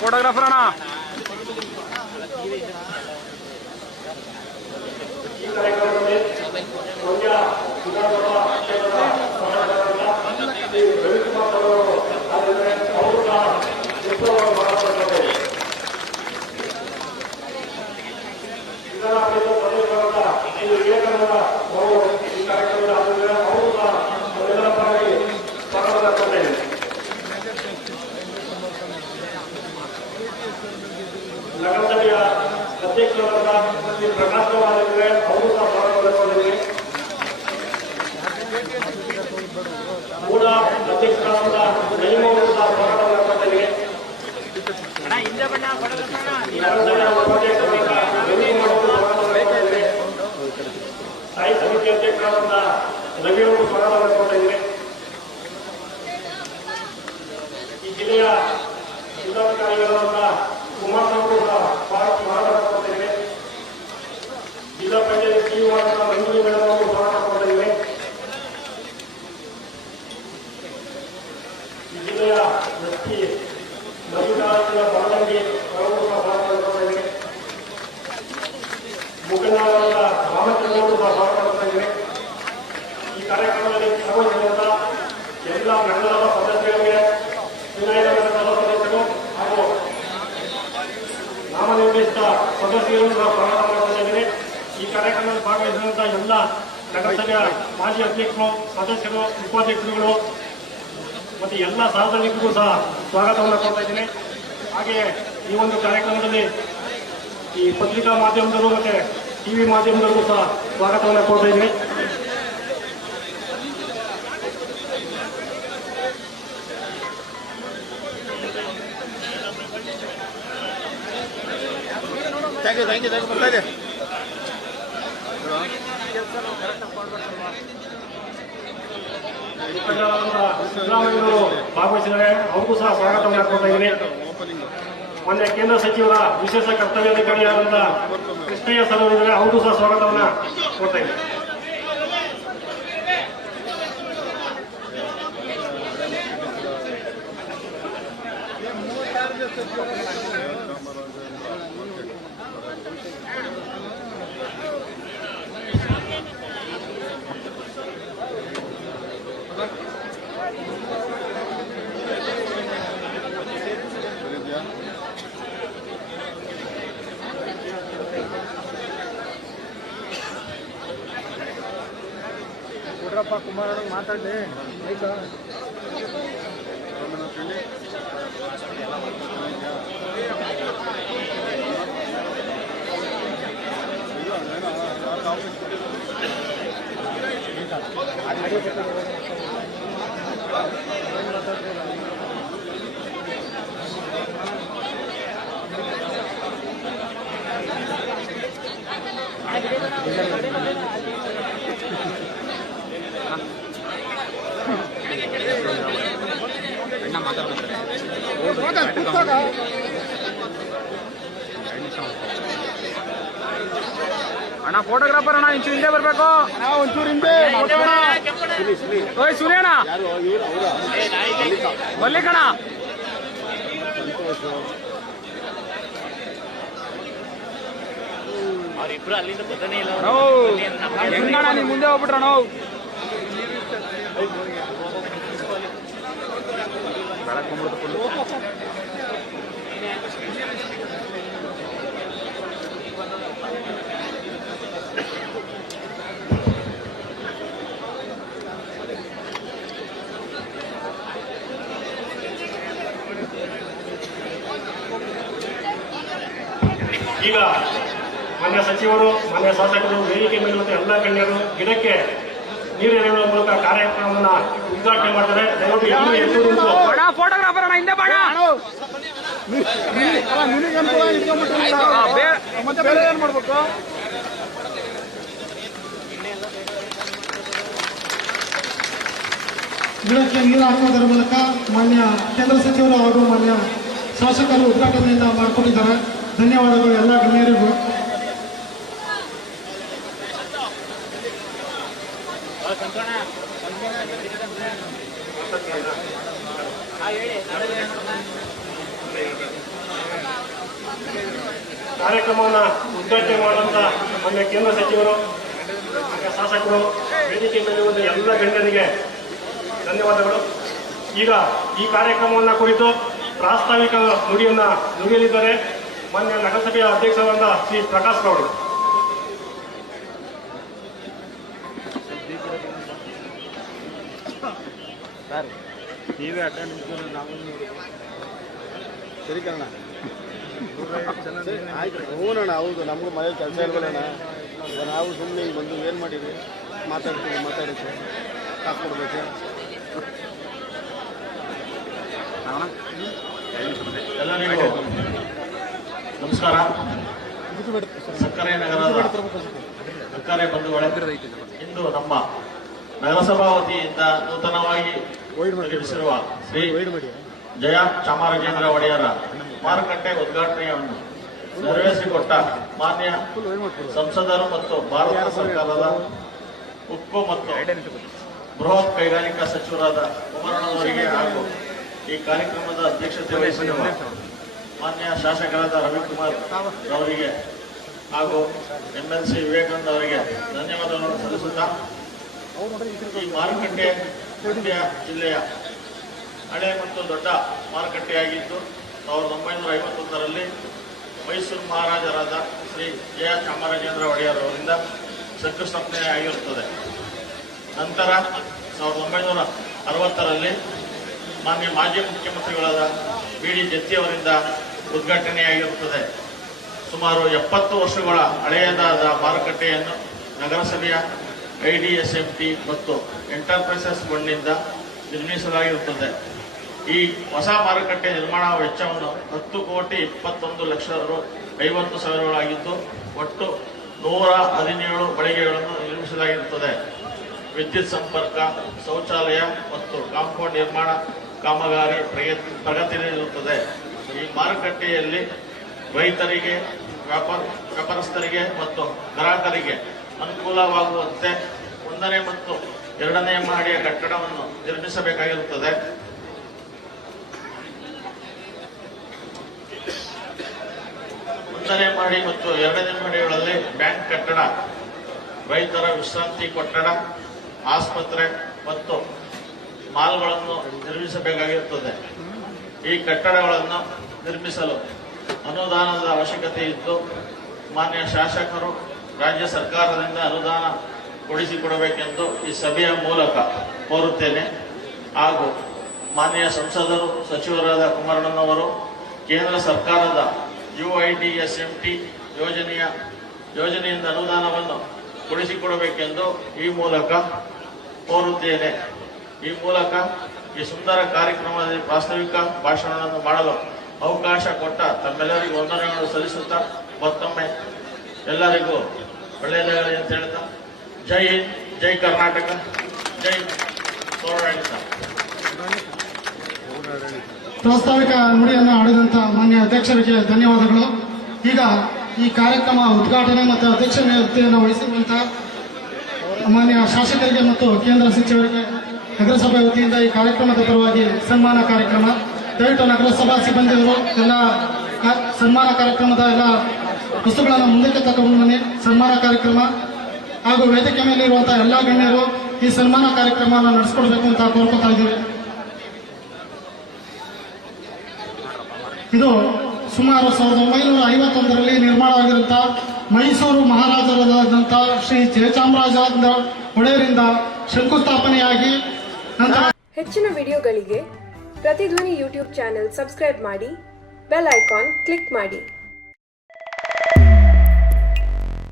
Photographer ಅಣ್ಣ ನಗರಸಭೆಯ ಅಧ್ಯಕ್ಷರಾದ ಶ್ರೀ ಪ್ರಕಾಶ್ ಅವರಿದ್ದಾರೆ. ಅವರು ಸಹ ಸ್ವಾಗತವನ್ನು ಮೂಲ ಅಧ್ಯಕ್ಷರಾದ ನಯೀಮ್ ಅವರು ಸಹ ಸ್ವಾಗತವನ್ನು ಕೊಟ್ಟಿದ್ದಾರೆ. ನಗರಸಭೆಯ ಉಪಾಧ್ಯಕ್ಷರಾದ ನವೀನ್ ಅವರು ಸ್ವಾಗತವನ್ನು ಸ್ಥಾಯಿ ಸಮಿತಿ ಅಧ್ಯಕ್ಷರಾದ ರವಿ ಅವರು ಸ್ವಾಗತವನ್ನು ಕೊಟ್ಟಿದ್ದಾರೆ. ಈ ಜಿಲ್ಲೆಯ ಜಿಲ್ಲಾಧಿಕಾರಿಗಳಾದ ಕುಮಾರ್ ಅವರು ಸಹ ಸ್ವಾಗತ ಕೊಟ್ಟಿದ್ದಾರೆ. ಜಿಲ್ಲಾ ಪಂಚಾಯತ್ ಸಿಇಒ ಮಂಜುಳಿ ಮೇಡಮ್ ಅವರು ಸ್ವಾಗತ ಕೊಟ್ಟಿದ್ದಾರೆ. ಈ ಜಿಲ್ಲೆಯ ಎಸ್ಪಿ ಮಧುಕಾಲಿನ ಬರದಂಗಿ ಅವರು ಸಹ ಸ್ವಾಗತ ಕೊಟ್ಟಿದ್ದಾರೆ. ಮುಖಂಡರಾದ ರಾಮಚಂದ್ರ ಅವರು ಸಹ ಸ್ವಾಗತ ಕೊಟ್ಟಿದ್ದಾರೆ. ಈ ಕಾರ್ಯಕ್ರಮದಲ್ಲಿ ಭಾಗವಹಿಸಿದಂತ ಎಲ್ಲ ಮಂಡಲದ ಸದಸ್ಯರಿಗೆ, ಚುನಾಯಿತ ಮಂಡಲದ ಸದಸ್ಯರು ಹಾಗೂ ನಾಮನಿರ್ದೇಶಿತ ಸದಸ್ಯರು ಸಹ ಸ್ವಾಗತ ಮಾಡುತ್ತಿದ್ದಾರೆ. ಈ ಕಾರ್ಯಕ್ರಮದಲ್ಲಿ ಭಾಗವಹಿಸಿದಂತಹ ಎಲ್ಲ ನಗರಸಭೆಯ ಮಾಜಿ ಅಧ್ಯಕ್ಷರು, ಸದಸ್ಯರು, ಉಪಾಧ್ಯಕ್ಷರುಗಳು ಮತ್ತು ಎಲ್ಲ ಸಾರ್ವಜನಿಕರಿಗೂ ಸಹ ಸ್ವಾಗತವನ್ನು ಕೊಡ್ತಾ ಇದ್ದೇನೆ. ಹಾಗೆಯೇ ಈ ಒಂದು ಕಾರ್ಯಕ್ರಮದಲ್ಲಿ ಈ ಪತ್ರಿಕಾ ಮಾಧ್ಯಮದವರು ಮತ್ತು ಟಿವಿ ಮಾಧ್ಯಮದವರಿಗೂ ಸಹ ಸ್ವಾಗತವನ್ನು ಕೊಡ್ತಾ ಇದ್ದೇನೆ. ಬರ್ತಾ ಇದೆ. ಸಿದ್ದರಾಮಯ್ಯವರು ಭಾಗವಹಿಸಿದರೆ ಅವ್ರಿಗೂ ಸಹ ಸ್ವಾಗತವನ್ನು ಕೊಡ್ತಾ ಇದ್ದೀನಿ. ಮೊನ್ನೆ ಕೇಂದ್ರ ಸಚಿವರ ವಿಶೇಷ ಕರ್ತವ್ಯಾಧಿಕಾರಿಯಾದಂತಹ ಕೃಷ್ಣಯ್ಯ ಸರ್ ಅವರಿದ್ದಾರೆ, ಅವ್ರಿಗೂ ಸಹ ಸ್ವಾಗತವನ್ನು ಕೊಡ್ತಾ ಇದ್ದೀನಿ. ಕೊಡ್ರಪ್ಪ ಕುಮಾರಣ್ಣ ಮಾತಾಡಲಿ. ಆಯ್ತಾ ಅಣ್ಣ ಫೋಟೋಗ್ರಾಫರ್ ಅಣ್ಣ ಇಂಚು ಹಿಂದೆ ಬರ್ಬೇಕು. ಒಂಚೂರು ಹಿಂದೆ ಓಯ್ ಸೂರ್ಯಣ್ಣ ಮಲ್ಲಿಕಣ್ಣ ಅವರಿಬ್ರು ಅಲ್ಲಿಂದ ಬದನೇ ಇಲ್ಲ. ಹೆಂಗಣ್ಣ ನೀನ್ ಮುಂದೆ ಹೋಗ್ಬಿಟ್ರ ನಾವು ಈಗ ಮಾನ್ಯ ಸಚಿವರು, ಮಾನ್ಯ ಶಾಸಕರು, ವೇದಿಕೆ ಮೇಲಿರುವಂಥ ಎಲ್ಲ ಗಣ್ಯರು ಗಿಡಕ್ಕೆ ನೀರು ಎರೆಯುವ ಮೂಲಕ ಕಾರ್ಯಕ್ರಮವನ್ನು ಉದ್ಘಾಟನೆ ಮಾಡ್ತಾರೆ. ದಯವಿಟ್ಟು ಎಲ್ಲರೂ ಎದ್ದು ನಿಂತು ಅಣ್ಣ ಫೋಟೋಗ್ರಾಫರ್ ಅಣ್ಣ ಹಿಂದೆ ಬಾಣ. ಮತ್ತೆ ಬೇರೆ ಏನ್ ಮಾಡ್ಬೇಕು? ಗಿಡಕ್ಕೆ ನೀರು ಹಾಕುವುದರ ಮೂಲಕ ಮಾನ್ಯ ಕೇಂದ್ರ ಸಚಿವರು ಹಾಗೂ ಮಾನ್ಯ ಶಾಸಕರು ಉದ್ಘಾಟನೆಯಿಂದ ಮಾಡಿಕೊಂಡಿದ್ದಾರೆ. ಧನ್ಯವಾದಗಳು ಎಲ್ಲ ಗಣ್ಯರಿಗೂ. ಕಾರ್ಯಕ್ರಮವನ್ನು ಉದ್ಘಾಟನೆ ಮಾಡುವಂತ ಮಾನ್ಯ ಕೇಂದ್ರ ಸಚಿವರು, ಮಾನ್ಯ ಶಾಸಕರು, ವೇದಿಕೆ ಮೇಲಿರುವಂಥ ಎಲ್ಲ ಗಣ್ಯರಿಗೆ ಧನ್ಯವಾದಗಳು. ಈಗ ಈ ಕಾರ್ಯಕ್ರಮವನ್ನು ಕುರಿತು ಪ್ರಾಸ್ತಾವಿಕ ನುಡಿಯನ್ನ ನುಡಿಯಲಿದ್ದಾರೆ ಮಾನ್ಯ ನಗರಸಭೆಯ ಅಧ್ಯಕ್ಷರಾದ ಶ್ರೀ ಪ್ರಕಾಶ್ ಗೌಡರು. ನೀವೇ ಅಡ್ಡ ನಿಂತ್ಕೊಂಡು ನಾವು ಸರಿ ಕಣ ಆಯ್ತು. ಹೂನಣ್ಣ, ಹೌದು, ನಮಗೂ ಮನೇಲಿ ಕೆಲಸ ಇಲ್ವಲ್ಲಣ್ಣ. ನಾವು ಸುಮ್ಮನೆ ಹಿಂಗೆ ಬಂದು ಏನು ಮಾಡಿದ್ವಿ, ಮಾತಾಡಿದ್ವಿ ಕಾಸು ಕೊಡ್ಬೇಕು. ಎಲ್ಲರಿಗೂ ನಮಸ್ಕಾರ. ಸಕ್ಕರೆ ನಗರದ ಸಕ್ಕರೆ ಬಂಧುಗಳೇ, ಇಂದು ನಮ್ಮ ನಗರಸಭಾ ವತಿಯಿಂದ ನೂತನವಾಗಿ ನಿರ್ಮಿಸಿರುವ ಶ್ರೀ ಜಯ ಚಾಮರಾಜೇಂದ್ರ ಒಡೆಯರ ಮಾರುಕಟ್ಟೆ ಉದ್ಘಾಟನೆಯನ್ನು ನೆರವೇರಿಸಿಕೊಟ್ಟ ಮಾನ್ಯ ಸಂಸದರು ಮತ್ತು ಭಾರತ ಸರ್ಕಾರದ ಉಕ್ಕು ಮತ್ತು ಬೃಹತ್ ಕೈಗಾರಿಕಾ ಸಚಿವರಾದ ಕುಮಾರಣ್ಣವರಿಗೆ ಹಾಗೂ ಈ ಕಾರ್ಯಕ್ರಮದ ಅಧ್ಯಕ್ಷತೆ ವಹಿಸಿರುವ ಮಾನ್ಯ ಶಾಸಕರಾದ ರವಿಕುಮಾರ್ ಅವರಿಗೆ ಹಾಗೂ MLC ವಿವೇಕಾನಂದ ಅವರಿಗೆ ಧನ್ಯವಾದಗಳನ್ನು ಸಲ್ಲಿಸುತ್ತಾ, ಈ ಮಾರುಕಟ್ಟೆ ಮಂಡ್ಯ ಜಿಲ್ಲೆಯ ಹಳೆ ಮತ್ತು ದೊಡ್ಡ ಮಾರುಕಟ್ಟೆಯಾಗಿದ್ದು 1951ರಲ್ಲಿ ಮೈಸೂರು ಮಹಾರಾಜರಾದ ಶ್ರೀ ಜಯ ಚಾಮರಾಜೇಂದ್ರ ಒಡೆಯರ್ ಅವರಿಂದ ಶಂಕುಸ್ಥಾಪನೆ ಆಗಿರುತ್ತದೆ. ನಂತರ 1960ರಲ್ಲಿ ಮಾನ್ಯ ಮಾಜಿ ಮುಖ್ಯಮಂತ್ರಿಗಳಾದ BD ಜತ್ತಿ ಅವರಿಂದ ಉದ್ಘಾಟನೆಯಾಗಿರುತ್ತದೆ. ಸುಮಾರು 70 ವರ್ಷಗಳ ಹಳೆಯದಾದ ಮಾರುಕಟ್ಟೆಯನ್ನು ನಗರಸಭೆಯ IDSMT ಮತ್ತು ಎಂಟರ್ಪ್ರೈಸಸ್ ಫಂಡ್ನಿಂದ ನಿರ್ಮಿಸಲಾಗಿರುತ್ತದೆ. ಈ ಹೊಸ ಮಾರುಕಟ್ಟೆ ನಿರ್ಮಾಣ ವೆಚ್ಚವನ್ನು 10,21,50,50,000 ಒಟ್ಟು 117 ಮಳಿಗೆಗಳನ್ನು ನಿರ್ಮಿಸಲಾಗಿರುತ್ತದೆ. ವಿದ್ಯುತ್ ಸಂಪರ್ಕ, ಶೌಚಾಲಯ ಮತ್ತು ಕಾಂಪೌಂಡ್ ನಿರ್ಮಾಣ ಕಾಮಗಾರಿ ಪ್ರಗತಿಯಲ್ಲಿರುತ್ತದೆ. ಈ ಮಾರುಕಟ್ಟೆಯಲ್ಲಿ ರೈತರಿಗೆ, ವ್ಯಾಪಾರಸ್ಥರಿಗೆ ಮತ್ತು ಗ್ರಾಹಕರಿಗೆ ಅನುಕೂಲವಾಗುವಂತೆ 1ನೇ ಮತ್ತು 2ನೇ ಮಹಡಿಯ ಕಟ್ಟಡವನ್ನು ನಿರ್ಮಿಸಬೇಕಾಗಿರುತ್ತದೆ. 1ನೇ ಮಹಡಿ ಮತ್ತು 2ನೇ ಮಹಡಿಗಳಲ್ಲಿ ಬ್ಯಾಂಕ್ ಕಟ್ಟಡ, ರೈತರ ವಿಶ್ರಾಂತಿ ಕೊಠಡ, ಆಸ್ಪತ್ರೆ ಮತ್ತು ಮಾಲ್ಗಳನ್ನು ನಿರ್ಮಿಸಬೇಕಾಗಿರುತ್ತದೆ. ಈ ಕಟ್ಟಡಗಳನ್ನು ನಿರ್ಮಿಸಲು ಅನುದಾನದ ಅವಶ್ಯಕತೆ ಇದ್ದು, ಮಾನ್ಯ ಶಾಸಕರು ರಾಜ್ಯ ಸರ್ಕಾರದಿಂದ ಅನುದಾನ ಕೊಡಿಸಿಕೊಡಬೇಕೆಂದು ಈ ಸಭೆಯ ಮೂಲಕ ಕೋರುತ್ತೇನೆ. ಹಾಗೂ ಮಾನ್ಯ ಸಂಸದರು, ಸಚಿವರಾದ ಕುಮಾರಣ್ಣನವರು ಕೇಂದ್ರ ಸರ್ಕಾರದ UIDSMT ಯೋಜನೆಯಿಂದ ಅನುದಾನವನ್ನು ಕೊಡಿಸಿಕೊಡಬೇಕೆಂದು ಈ ಮೂಲಕ ಕೋರುತ್ತೇನೆ. ಈ ಮೂಲಕ ಈ ಸುಂದರ ಕಾರ್ಯಕ್ರಮದಲ್ಲಿ ಪ್ರಾಸ್ತಾವಿಕ ಭಾಷಣವನ್ನು ಮಾಡಲು ಅವಕಾಶ ಕೊಟ್ಟ ತಮ್ಮೆಲ್ಲರಿಗೂ ವಂದನೆಗಳನ್ನು ಸಲ್ಲಿಸುತ್ತಾ, ಮತ್ತೊಮ್ಮೆ ಎಲ್ಲರಿಗೂ ಒಳ್ಳೆಯದಾಗಲಿ ಅಂತ ಹೇಳ್ತಾ, ಜೈ ಹಿಂದ್, ಜೈ ಕರ್ನಾಟಕ, ಜೈ ಪೌರಾಡಳಿತ. ಪ್ರಾಸ್ತಾವಿಕ ನುಡಿಯನ್ನು ಆಡಿದಂಥ ಮಾನ್ಯ ಅಧ್ಯಕ್ಷರಿಗೆ ಧನ್ಯವಾದಗಳು. ಈಗ ಈ ಕಾರ್ಯಕ್ರಮ ಉದ್ಘಾಟನೆ ಮತ್ತು ಅಧ್ಯಕ್ಷತೆಯನ್ನು ವಹಿಸಿರುವಂತಹ ಮಾನ್ಯ ಶಾಸಕರಿಗೆ ಮತ್ತು ಕೇಂದ್ರ ಸಚಿವರಿಗೆ ನಗರಸಭೆ ವತಿಯಿಂದ ಈ ಕಾರ್ಯಕ್ರಮದ ಪರವಾಗಿ ಸನ್ಮಾನ ಕಾರ್ಯಕ್ರಮ. ದಯವಿಟ್ಟು ನಗರಸಭಾ ಸಿಬ್ಬಂದಿಯವರು ಎಲ್ಲ ಸನ್ಮಾನ ಕಾರ್ಯಕ್ರಮದ ಎಲ್ಲ ವಸ್ತುಗಳನ್ನು ಮುಂದಕ್ಕೆ ತಗೊಂಡು ಬನ್ನಿ. ಸನ್ಮಾನ ಕಾರ್ಯಕ್ರಮ ಹಾಗೂ ವೇದಿಕೆ ಮೇಲೆ ಇರುವಂತಹ ಎಲ್ಲ ಗಣ್ಯರು ಈ ಸನ್ಮಾನ ಕಾರ್ಯಕ್ರಮವನ್ನು ನಡೆಸಿಕೊಡ್ಬೇಕು ಅಂತ ಕೋರ್ಕೊತಾ ಇದ್ದೀವಿ. ಇದು ಸುಮಾರು 1951ರಲ್ಲಿ ನಿರ್ಮಾಣವಾಗಿರುವಂತಹ ಮೈಸೂರು ಮಹಾರಾಜರಾದಂತಹ ಶ್ರೀ ಜಯಚಾಮರಾಜೇಂದ್ರ ಒಡೆಯರಿಂದ ಶಂಕುಸ್ಥಾಪನೆಯಾಗಿ ನಂತರ ಹೆಚ್ಚಿನ ವಿಡಿಯೋಗಳಿಗೆ ಪ್ರತಿಧ್ವನಿ ಯೂಟ್ಯೂಬ್ ಚಾನೆಲ್ ಸಬ್ಸ್ಕ್ರೈಬ್ ಮಾಡಿ, ಬೆಲ್ ಐಕಾನ್ ಕ್ಲಿಕ್ ಮಾಡಿ.